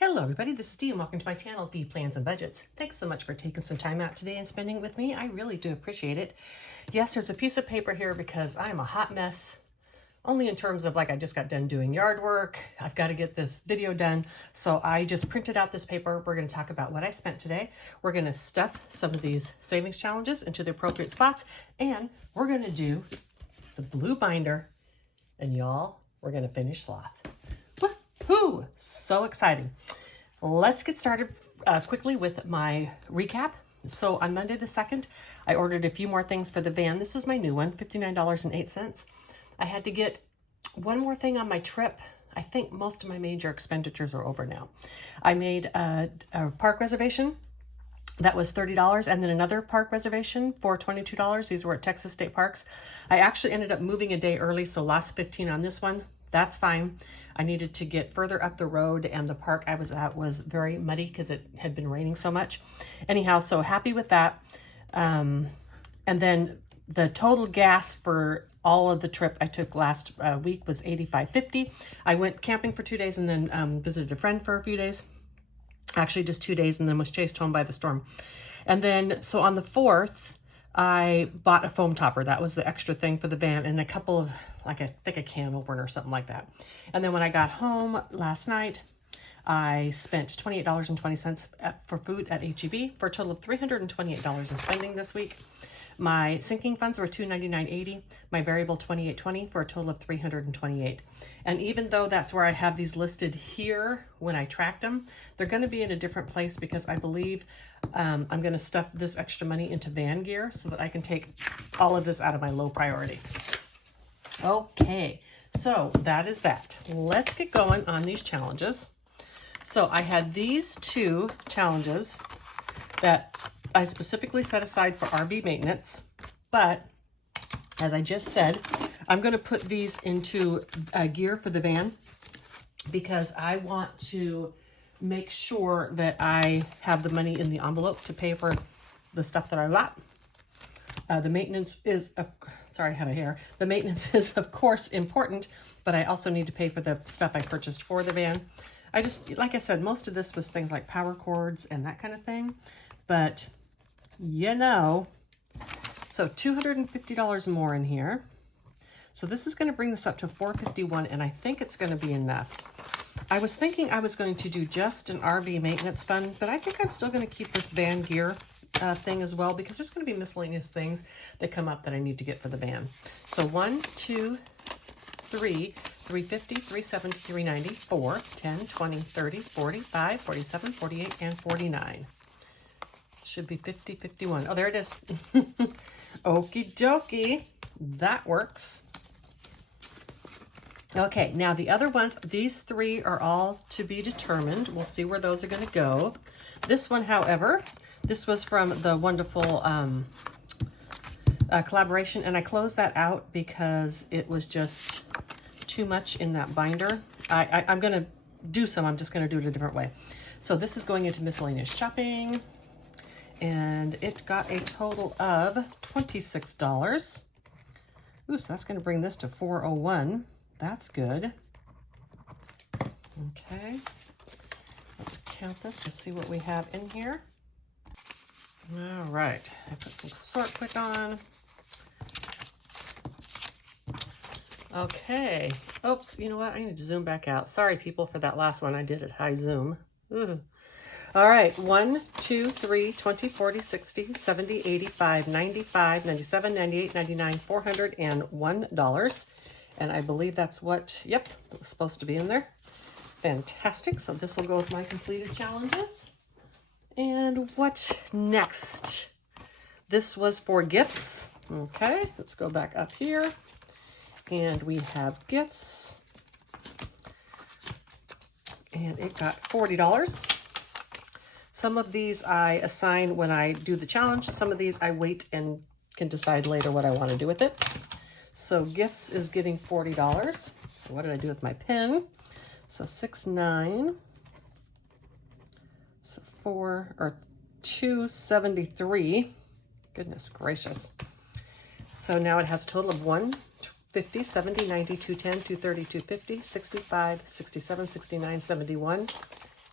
Hello everybody, this is Dee and welcome to my channel, Dee Plans and Budgets. Thanks so much for taking some time out today and spending it with me. I really do appreciate it. Yes, there's a piece of paper here because I'm a hot mess, only in terms of like I just got done doing yard work. I've got to get this video done. So I just printed out this paper. We're going to talk about what I spent today. We're going to stuff some of these savings challenges into the appropriate spots. And we're going to do the blue binder. And y'all, we're going to finish sloth. Woohoo! So exciting. Let's get started quickly with my recap. So on Monday the 2nd, I ordered a few more things for the van. This is my new one, $59.08. I had to get one more thing on my trip. I think most of my major expenditures are over now. I made a park reservation. That was $30, and then another park reservation for $22. These were at Texas State Parks. I actually ended up moving a day early, so lost $15 on this one. That's fine. I needed to get further up the road, and the park I was at was very muddy because it had been raining so much. Anyhow, so happy with that. And then the total gas for all of the trip I took last week was $85.50. I went camping for 2 days and then visited a friend for a few days. Actually, just 2 days, and then was chased home by the storm. And then, so on the 4th, I bought a foam topper. That was the extra thing for the van, and a couple of, like I think a can opener or something like that. And then when I got home last night, I spent $28.20 for food at HEB for a total of $328 in spending this week. My sinking funds were $299.80, my variable $28.20 for a total of $328. And even though that's where I have these listed here when I tracked them, they're going to be in a different place because I believe I'm going to stuff this extra money into van gear so that I can take all of this out of my low priority. Okay, so that is that. Let's get going on these challenges. So I had these two challenges that I specifically set aside for RV maintenance, but as I just said, I'm going to put these into gear for the van because I want to make sure that I have the money in the envelope to pay for the stuff that I bought. The maintenance is, sorry, I had a hair. The maintenance is of course important, but I also need to pay for the stuff I purchased for the van. I just, like I said, most of this was things like power cords and that kind of thing, but you know, so $250 more in here. So this is going to bring this up to $451, and I think it's going to be enough. I was thinking I was going to do just an RV maintenance fund, but I think I'm still going to keep this van gear thing as well because there's going to be miscellaneous things that come up that I need to get for the van. So 1, 2, 3, 350, 370, 390, 4, 10, 20, 30, 45, 47, 48, and 49. Should be 50, 51. Oh, there it is. Okie dokie. That works. Okay, now the other ones, these three are all to be determined. We'll see where those are going to go. This one, however, this was from the wonderful collaboration, and I closed that out because it was just too much in that binder. I'm going to do some. I'm just going to do it a different way. So this is going into miscellaneous shopping. And it got a total of $26. Ooh, so that's going to bring this to $401. That's good. Okay. Let's count this and see what we have in here. All right. I put some sort quick on. Okay. Oops, you know what? I need to zoom back out. Sorry, people, for that last one. I did it high zoom. Ooh. All right, 1, 2, 3, 20, 40, 60, 70, 85, 95, 97, 98, 99, $401. And I believe that's what, yep, it was supposed to be in there. Fantastic. So this will go with my completed challenges. And what next? This was for gifts. Okay, let's go back up here. And we have gifts. And it got $40. Some of these I assign when I do the challenge. Some of these I wait and can decide later what I want to do with it. So gifts is getting $40. So what did I do with my pen? So 6, 9, so 4 or 273. Goodness gracious. So now it has a total of 150, 70, 90, 210, 230, 250, 65, 67, 69, 71.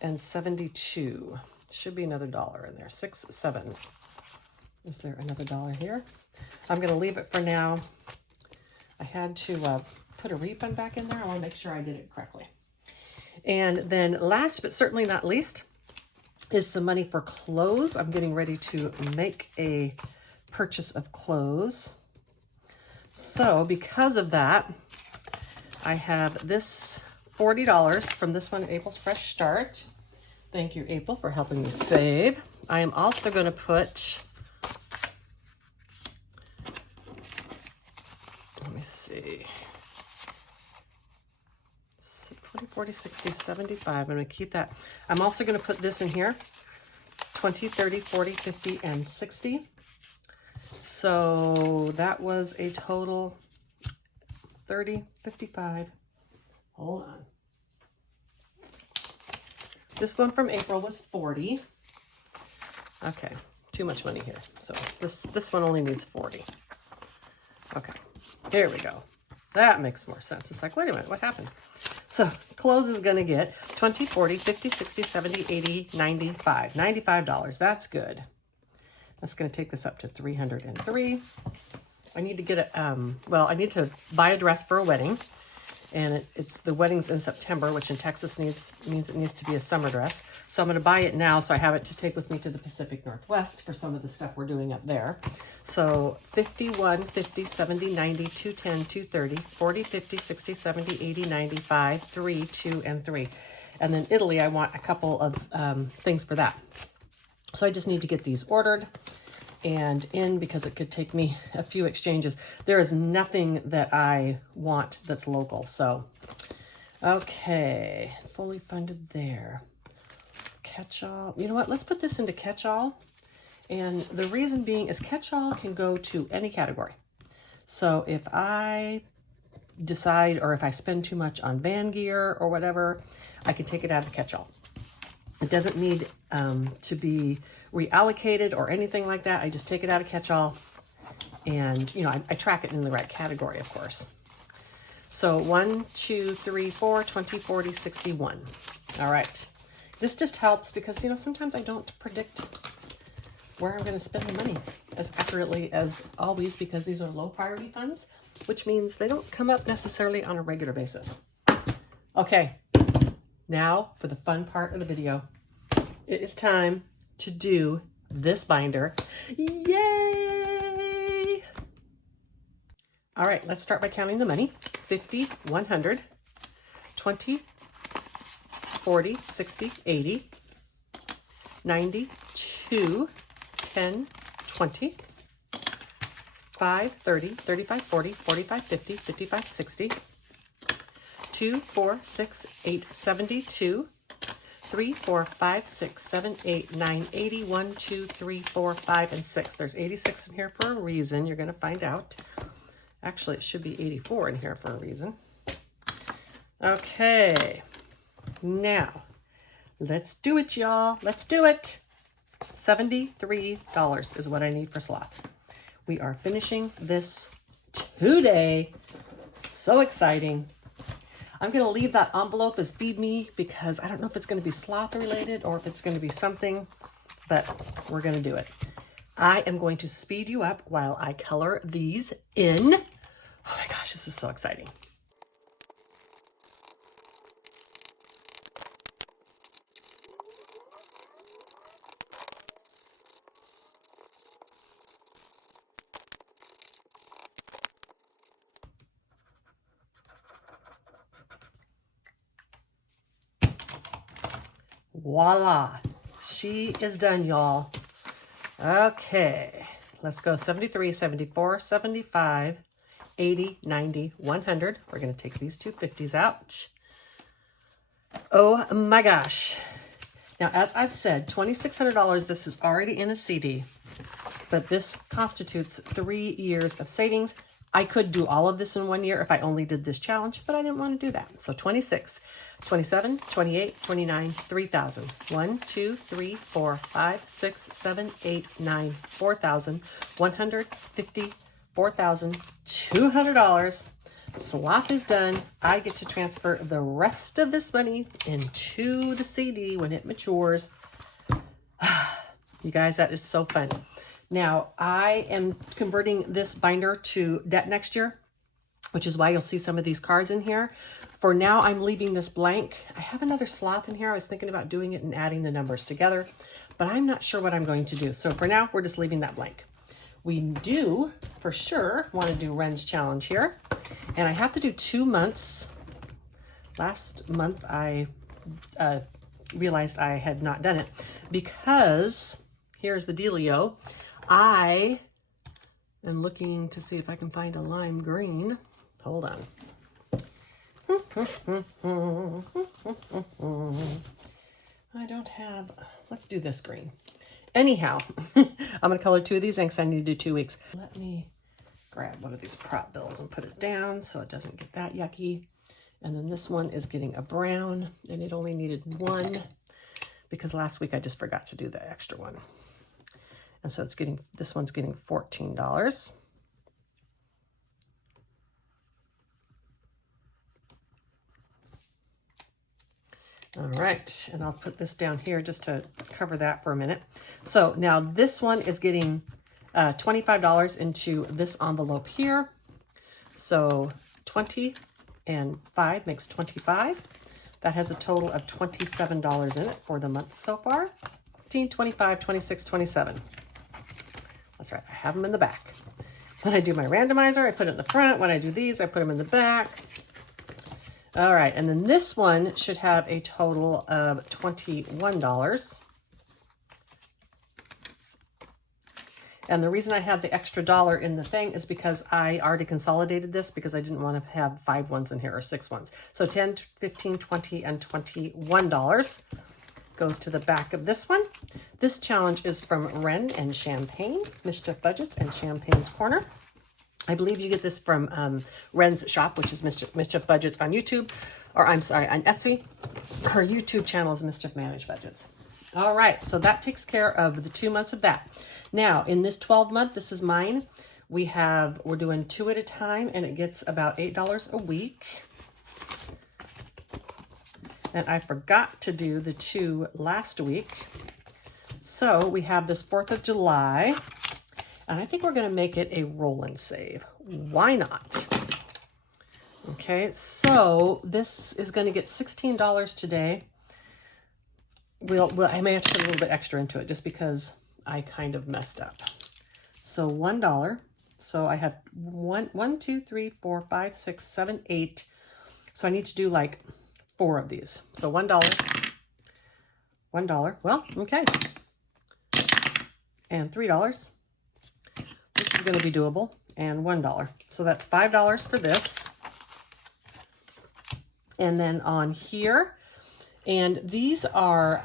$6.72. Should be another dollar in there. 6, 7. Is there another dollar here? I'm going to leave it for now. I had to put a refund back in there. I want to make sure I did it correctly. And then last but certainly not least is some money for clothes. I'm getting ready to make a purchase of clothes. So because of that, I have this $40 from this one, April's Fresh Start. Thank you, April, for helping me save. I am also going to put, let me see, 20, 40, 60, 75. I'm going to keep that. I'm also going to put this in here, 20, 30, 40, 50, and 60. So that was a total 30, 55. Hold on. This one from April was 40. Okay, too much money here. So this one only needs 40. Okay, here we go. That makes more sense. It's like, wait a minute, what happened? So clothes is going to get 20, 40, 50, 60, 70, 80, 95. $95. That's good. That's going to take this up to 303. I need to get a, well, I need to buy a dress for a wedding. And it's the wedding's in September, which in Texas means it needs to be a summer dress. So I'm going to buy it now so I have it to take with me to the Pacific Northwest for some of the stuff we're doing up there. So 51, 50, 70, 90, 210, 230, 40, 50, 60, 70, 80, 95, 3, 2, and 3. And then Italy, I want a couple of things for that. So I just need to get these ordered and in because it could take me a few exchanges. There is nothing that I want that's local. So, okay, fully funded there. Catch-all. You know what? Let's put this into catch-all. And the reason being is catch-all can go to any category. So if I decide or if I spend too much on van gear or whatever, I can take it out of the catch-all. It doesn't need to be reallocated or anything like that. I just take it out of catch-all and, you know, I track it in the right category, of course. So 1, 2, 3, 4, 20, 40, 61. All right. This just helps because, you know, sometimes I don't predict where I'm going to spend the money as accurately as always because these are low priority funds, which means they don't come up necessarily on a regular basis. Okay. Now for the fun part of the video. It is time to do this binder. Yay! All right, let's start by counting the money. 50, 100, 20, 40, 60, 80, 90, 2, 10, 20, 5, 30, 35, 40, 45, 50, 55, 60, 2, 4, 6, 8, 72, 3, 4, 5, 6, 7, 8, 9, 80, 1, 2, 3, 4, 5, and 6. There's 86 in here for a reason. You're going to find out. Actually, it should be 84 in here for a reason. Okay. Now, let's do it, y'all. Let's do it. $73 is what I need for sloth. We are finishing this today. So exciting. I'm going to leave that envelope as Feed Me because I don't know if it's going to be sloth related or if it's going to be something, but we're going to do it. I am going to speed you up while I color these in. Oh my gosh, this is so exciting. Voila, she is done, y'all. Okay, let's go 73, 74, 75, 80, 90, 100. We're going to take these two 50s out. Oh my gosh. Now, as I've said, $2,600, this is already in a CD, but this constitutes 3 years of savings. I could do all of this in 1 year if I only did this challenge, but I didn't want to do that. So 26, 27, 28, 29, 3,000. 1, 2, 3, 4, 5, 6, 7, 8, 9, 4,000. 150, $4,200. slop is done. I get to transfer the rest of this money into the CD when it matures. You guys, that is so fun. Now, I am converting this binder to debt next year, which is why you'll see some of these cards in here. For now, I'm leaving this blank. I have another sloth in here. I was thinking about doing it and adding the numbers together, but I'm not sure what I'm going to do. So for now, we're just leaving that blank. We do, for sure, want to do Ren's challenge here. And I have to do 2 months. Last month, I realized I had not done it because here's the dealio. I am looking to see if I can find a lime green. Hold on. I don't have, let's do this green. Anyhow, I'm going to color 2 of these inks. I need to do 2 weeks. Let me grab one of these prop bills and put it down so it doesn't get that yucky. And then this one is getting a brown, and it only needed 1 because last week I just forgot to do the extra one. And so it's getting, this one's getting $14. All right, and I'll put this down here just to cover that for a minute. So now this one is getting $25 into this envelope here. So 20 and 5 makes 25. That has a total of $27 in it for the month so far. 15, 25, 26, 27. That's right, I have them in the back. When I do my randomizer, I put it in the front. When I do these, I put them in the back. All right, and then this one should have a total of $21. And the reason I have the extra $1 in the thing is because I already consolidated this because I didn't want to have 5 ones in here or 6 ones. So 10, 15, 20, and $21 goes to the back of this one. This challenge is from Ren and Champagne, Mischief Budgets and Champagne's Corner. I believe you get this from Ren's shop, which is Mischief Budgets on YouTube, or I'm sorry, on Etsy. Her YouTube channel is Mischief Managed Budgets. All right, so that takes care of the 2 months of that. Now, in this 12 month, this is mine. We're doing 2 at a time, and it gets about $8 a week. And I forgot to do the 2 last week. So we have this 4th of July. And I think we're going to make it a roll and save. Why not? Okay, so this is going to get $16 today. I may have to put a little bit extra into it just because I kind of messed up. So $1. So I have 1, 2, 3, 4, 5, 6, 7, 8. So I need to do like 4 of these. So $1. $1. Well, okay. And $3. This is going to be doable, and $1. So that's $5 for this. And then on here, and these are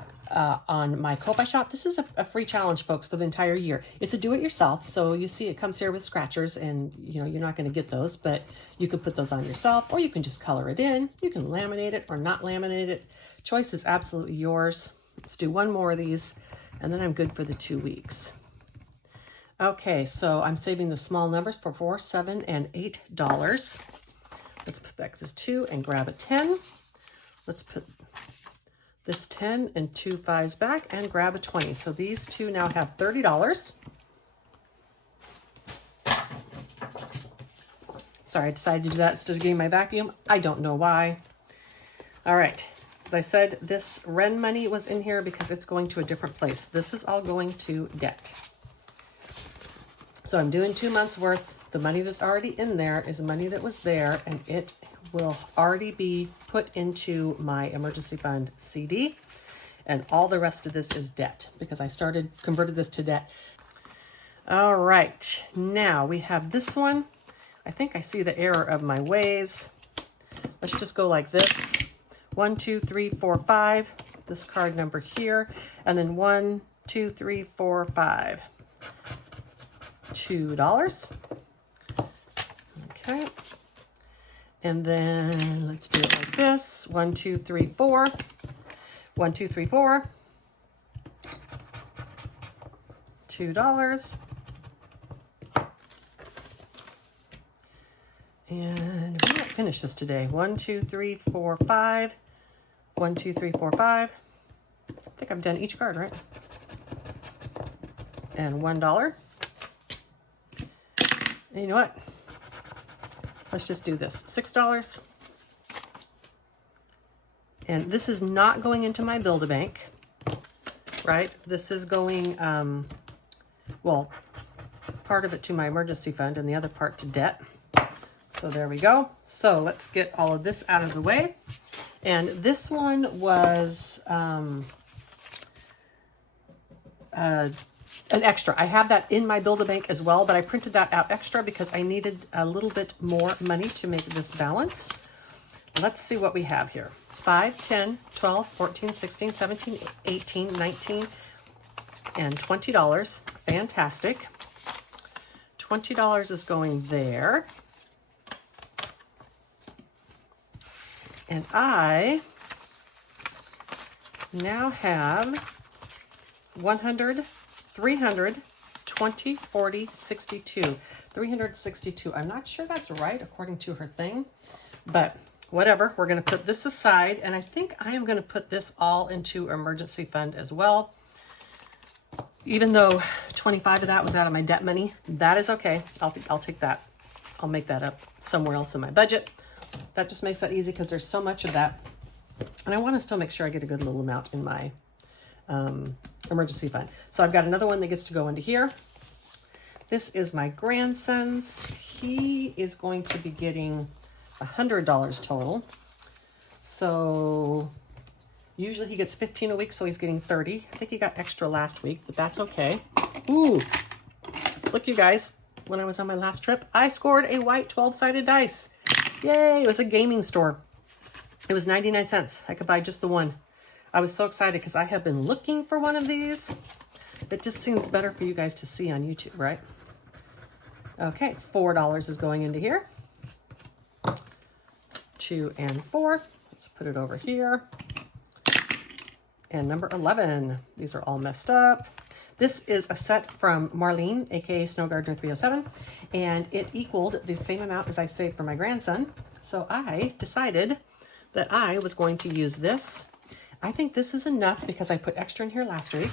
on my Ko-Fi shop. This is a free challenge, folks, for the entire year. It's a do-it-yourself, so you see it comes here with scratchers, and you know you're not going to get those, but you can put those on yourself, or you can just color it in. You can laminate it or not laminate it. Choice is absolutely yours. Let's do 1 more of these, and then I'm good for the 2 weeks. Okay, so I'm saving the small numbers for $4, $7, and $8. Let's put back this 2 and grab a 10. Let's put this 10 and 2 5s back and grab a 20. So these 2 now have $30. Sorry, I decided to do that instead of getting my vacuum. I don't know why. All right, as I said, this Ren money was in here because it's going to a different place. This is all going to debt. So I'm doing 2 months worth. The money that's already in there is money that was there, and it will already be put into my emergency fund CD. And all the rest of this is debt because I converted this to debt. All right, now we have this one. I think I see the error of my ways. Let's just go like this. 1, 2, 3, 4, 5. This card number here, and then 1, 2, 3, 4, 5. $2. Okay. And then let's do it like this. 1, 2, 3, 4. 1, 2, 3, 4. $2. And finish this today. 1, 2, 3, 4, 5. 1, 2, 3, 4, 5. I think I've done each card, right? And $1. And you know what? Let's just do this. $6. And this is not going into my Build-A-Bank, right? This is going, well, part of it to my emergency fund and the other part to debt. So there we go. So let's get all of this out of the way. And this one was an extra. I have that in my Build-A-Bank as well, but I printed that out extra because I needed a little bit more money to make this balance. Let's see what we have here. 5, 10, 12, 14, 16, 17, 18, 19, and $20. Fantastic. $20 is going there. And I now have 100, 300, 20, 40, 62. 362. I'm not sure that's right according to her thing, but whatever. We're going to put this aside, and I think I am going to put this all into emergency fund as well. Even though 25 of that was out of my debt money, that is okay. I'll take that. I'll make that up somewhere else in my budget. That just makes that easy because there's so much of that. And I want to still make sure I get a good little amount in my emergency fund. So I've got another one that gets to go into here. This is my grandson's. He is going to be getting $100 total. So usually he gets 15 a week, so he's getting 30. I think he got extra last week, but that's okay. Ooh, look you guys, when I was on my last trip, I scored a white 12-sided dice. Yay, it was a gaming store. It was 99 cents. I could buy just the one. I was so excited because I have been looking for one of these. It just seems better for you guys to see on YouTube, right? Okay, $4 is going into here. 2 and 4. Let's put it over here. And number 11. These are all messed up. This is a set from Marlene, aka Snow Gardener 307, and it equaled the same amount as I saved for my grandson. So I decided that I was going to use this. I think this is enough because I put extra in here last week.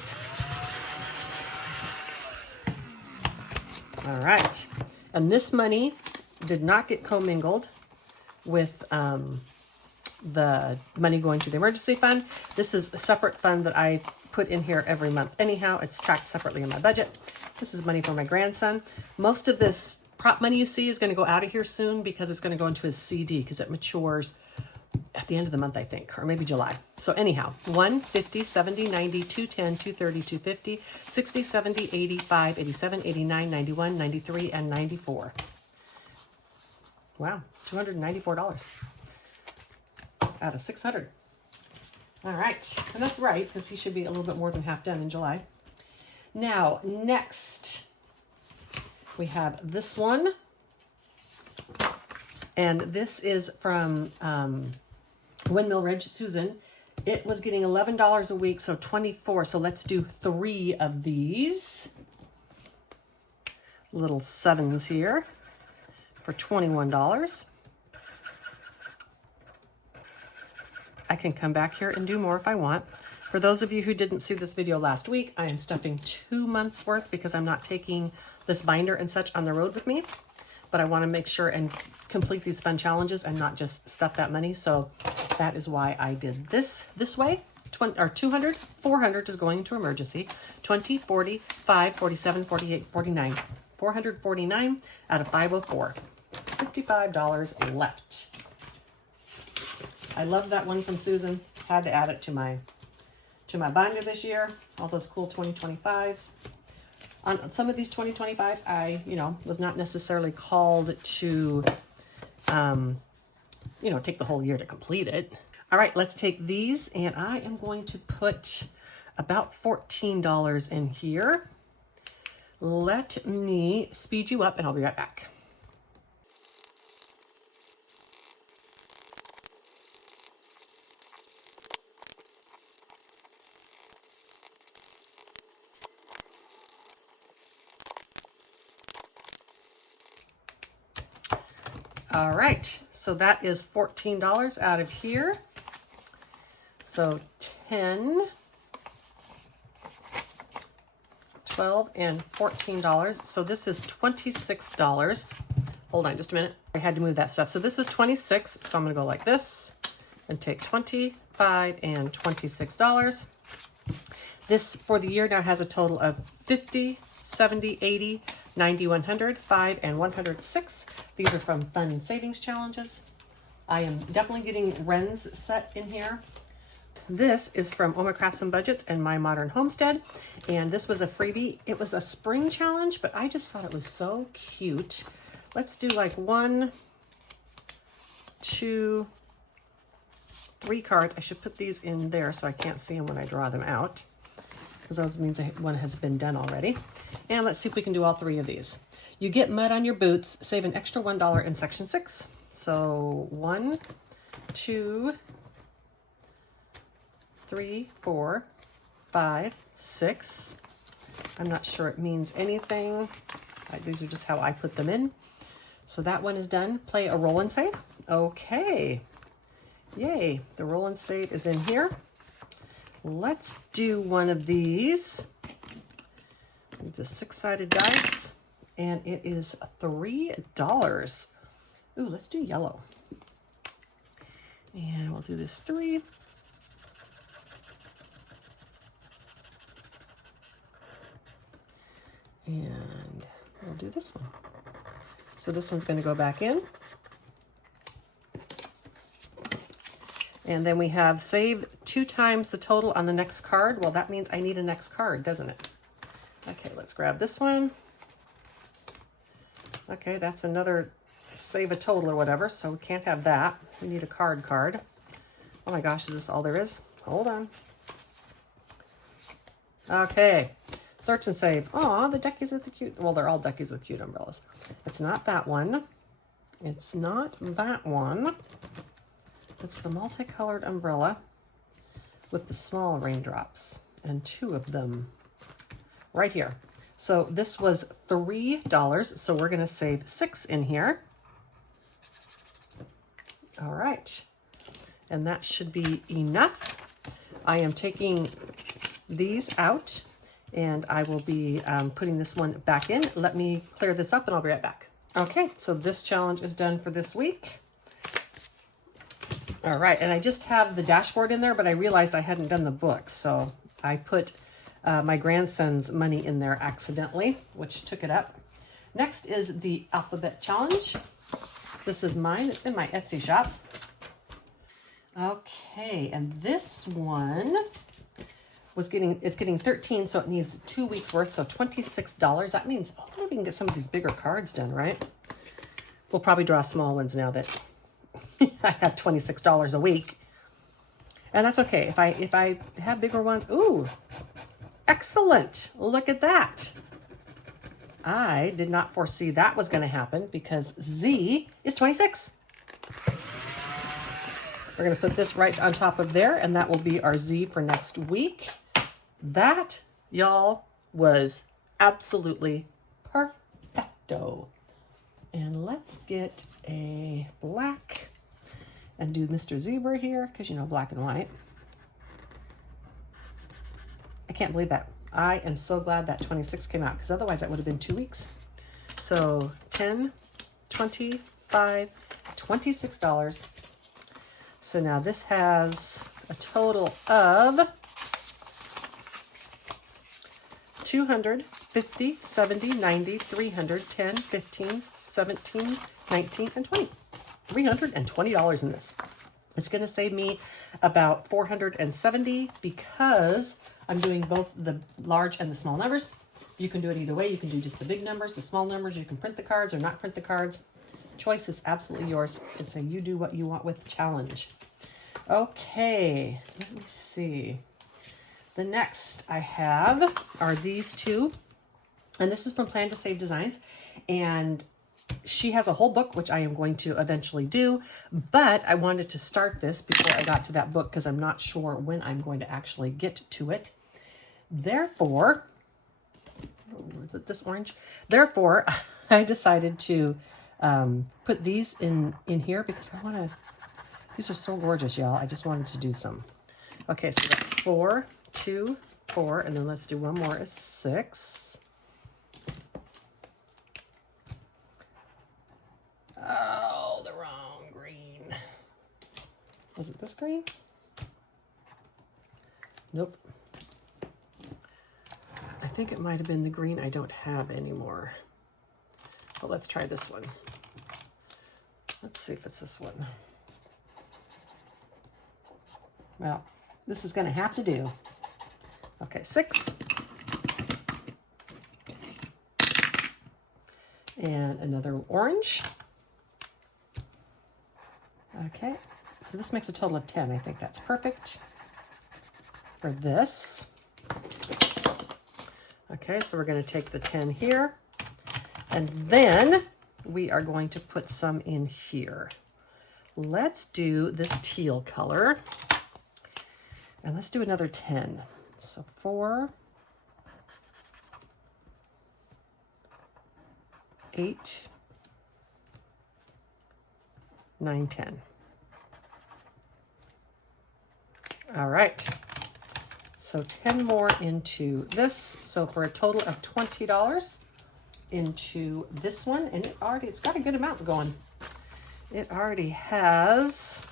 All right. And this money did not get commingled with the money going to the emergency fund. This is a separate fund that I put in here every month. Anyhow, it's tracked separately in my budget. This is money for my grandson. Most of this prop money you see is going to go out of here soon because it's going to go into his CD because it matures at the end of the month, I think, or maybe July. So anyhow, 1, 50, 70, 90, 210, 230, 250, 60, 70, 85, 87, 89, 91, 93, and 94. Wow, $294 out of 600. All right, and that's right because he should be a little bit more than half done in July. Now, next, we have this one. And this is from Windmill Ridge, Susan. It was getting $11 a week, so 24. So let's do 3 of these little 7s here for $21. I can come back here and do more if I want. For those of you who didn't see this video last week, I am stuffing 2 months worth because I'm not taking this binder and such on the road with me. But I want to make sure and complete these fun challenges and not just stuff that money. So that is why I did this way. 200, 400 is going into emergency. 20, 40, 5, 47, 48, 49. 449 out of 504. $55 left. I love that one from Susan. Had to add it to my binder this year. All those cool 2025s. On some of these 2025s, I, was not necessarily called to, take the whole year to complete it. All right, let's take these, and I am going to put about $14 in here. Let me speed you up, and I'll be right back. All right, so that is $14 out of here. So 10, 12, and $14. So this is $26. Hold on just a minute. I had to move that stuff. So this is 26. So I'm going to go like this and take 25 and $26. This for the year now has a total of 50, 70, 80, 90, 100, 5, and 106. These are from Fun Savings Challenges. I am definitely getting Wren's set in here. This is from Crafts and Budgets and My Modern Homestead. And this was a freebie. It was a spring challenge, but I just thought it was so cute. Let's do like 1, 2, 3 cards. I should put these in there so I can't see them when I draw them out, because that means one has been done already. And let's see if we can do all 3 of these. You get mud on your boots, save an extra $1 in section 6. So 1, 2, 3, 4, 5, 6. I'm not sure it means anything. These are just how I put them in. So that one is done. Play a roll and save. Okay. Yay. The roll and save is in here. Let's do one of these. It's a 6-sided dice, and it is $3. Ooh, let's do yellow. And we'll do this 3. And we'll do this one. So this one's going to go back in. And then we have save 2 times the total on the next card. Well, that means I need a next card, doesn't it? Okay, let's grab this one. Okay, that's another save a total or whatever, so we can't have that. We need a card. Oh my gosh, is this all there is? Hold on. Okay, search and save. Oh, the duckies with the cute, well, they're all duckies with cute umbrellas. It's not that one. It's not that one. It's the multicolored umbrella with the small raindrops, and 2 of them right here. So this was $3, so we're going to save 6 in here. All right, and that should be enough. I am taking these out, and I will be putting this one back in. Let me clear this up, and I'll be right back. Okay, so this challenge is done for this week. All right, and I just have the dashboard in there, but I realized I hadn't done the book, so I put my grandson's money in there accidentally, which took it up. Next is the alphabet challenge. This is mine. It's in my Etsy shop. Okay, and this one it's getting 13, so it needs 2 weeks worth, so $26. That means hopefully we can get some of these bigger cards done, right? We'll probably draw small ones now that I have $26 a week. And that's okay. If I have bigger ones, ooh, excellent. Look at that. I did not foresee that was going to happen because Z is 26. We're going to put this right on top of there, and that will be our Z for next week. That, y'all, was absolutely perfecto. And let's get a black and do Mr. Zebra here, because you know, black and white. I can't believe that. I am so glad that 26 came out, because otherwise that would have been 2 weeks. So 10, 25, $26. So now this has a total of 200, 50, 70, 90, 300, 10, 15, 17, 19, and 20. $320 in this. It's going to save me about $470 because I'm doing both the large and the small numbers. You can do it either way. You can do just the big numbers, the small numbers. You can print the cards or not print the cards. Choice is absolutely yours. It's a you do what you want with challenge. Okay, let me see. The next I have are these 2. And this is from Plan to Save Designs. And she has a whole book, which I am going to eventually do. But I wanted to start this before I got to that book because I'm not sure when I'm going to actually get to it. Therefore, is it this orange? Therefore, I decided to put these in here because I want to, these are so gorgeous, y'all. I just wanted to do some. Okay, so that's 4, 2, 4, and then let's do one more is 6. Oh, the wrong green. Was it this green? Nope. I think it might have been the green I don't have anymore. But let's try this one. Let's see if it's this one. Well, this is going to have to do. Okay, 6. And another orange. Okay, so this makes a total of 10. I think that's perfect for this. Okay, so we're going to take the 10 here, and then we are going to put some in here. Let's do this teal color, and let's do another 10. So 4, 8, 9, 10. All right. So 10 more into this. So for a total of $20 into this one. And it's got a good amount going. It already has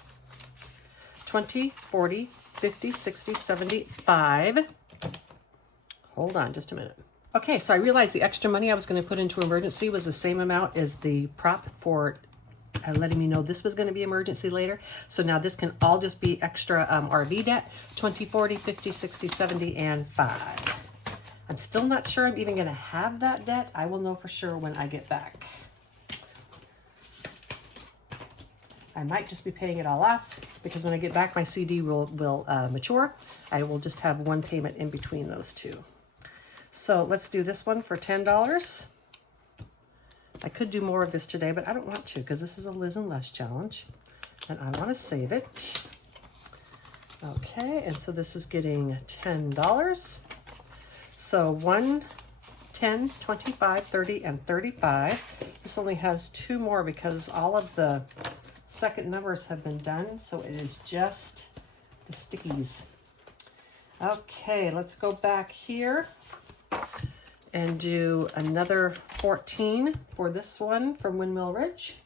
20, 40, 50, 60, 75. Hold on just a minute. Okay, so I realized the extra money I was going to put into emergency was the same amount as the prop for letting me know this was going to be emergency later. So now this can all just be extra RV debt, 20, 40, 50, 60, 70, and 5. I'm still not sure I'm even going to have that debt. I will know for sure when I get back. I might just be paying it all off because when I get back, my CD will mature. I will just have one payment in between those two. So let's do this one for $10. I could do more of this today, but I don't want to because this is a Liz and Les challenge and I want to save it. Okay, and so this is getting $10. So 1, 10, 25, 30, and 35. This only has 2 more because all of the second numbers have been done. So it is just the stickies. Okay, let's go back here and do another 14 for this one from Windmill Ridge.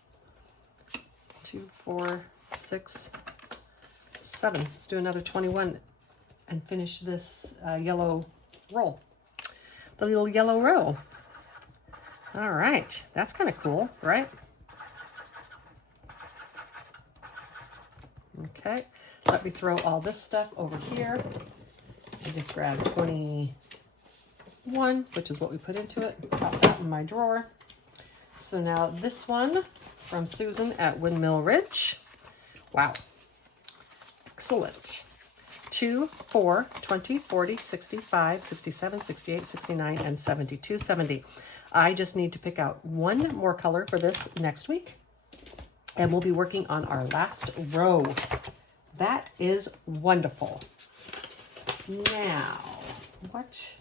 2, 4, 6, 7. Let's do another 21 and finish this yellow roll. The little yellow roll. All right, that's kind of cool, right? Okay, let me throw all this stuff over here. I just grabbed 21, which is what we put into it. Pop that in my drawer. So now this one from Susan at Windmill Ridge. Wow. Excellent. 2, 4, 20, 40, 65, 67, 68, 69, and 72, 70. I just need to pick out one more color for this next week. And we'll be working on our last row. That is wonderful. Now, what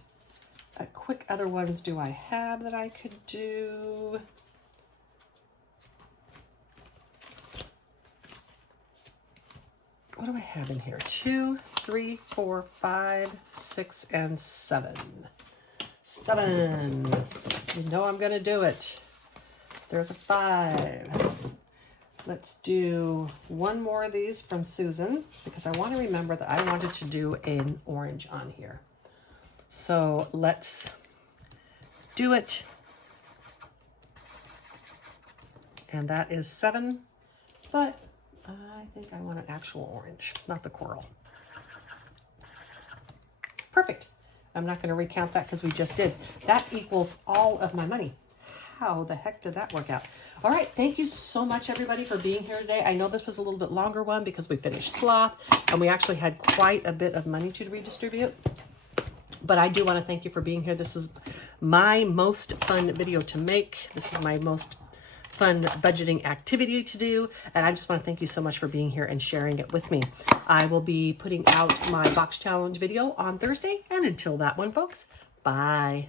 quick other ones do I have that I could do? What do I have in here? 2, 3, 4, 5, 6, and 7. 7. You know I'm going to do it. There's a 5. Let's do one more of these from Susan because I want to remember that I wanted to do an orange on here. So let's do it. And that is 7, but I think I want an actual orange, not the coral. Perfect. I'm not going to recount that because we just did. That equals all of my money. How the heck did that work out? All right, thank you so much, everybody, for being here today. I know this was a little bit longer one because we finished sloth, and we actually had quite a bit of money to redistribute. But I do want to thank you for being here. This is my most fun video to make. This is my most fun budgeting activity to do, and I just want to thank you so much for being here and sharing it with me. I will be putting out my box challenge video on Thursday, and until that one, folks, bye.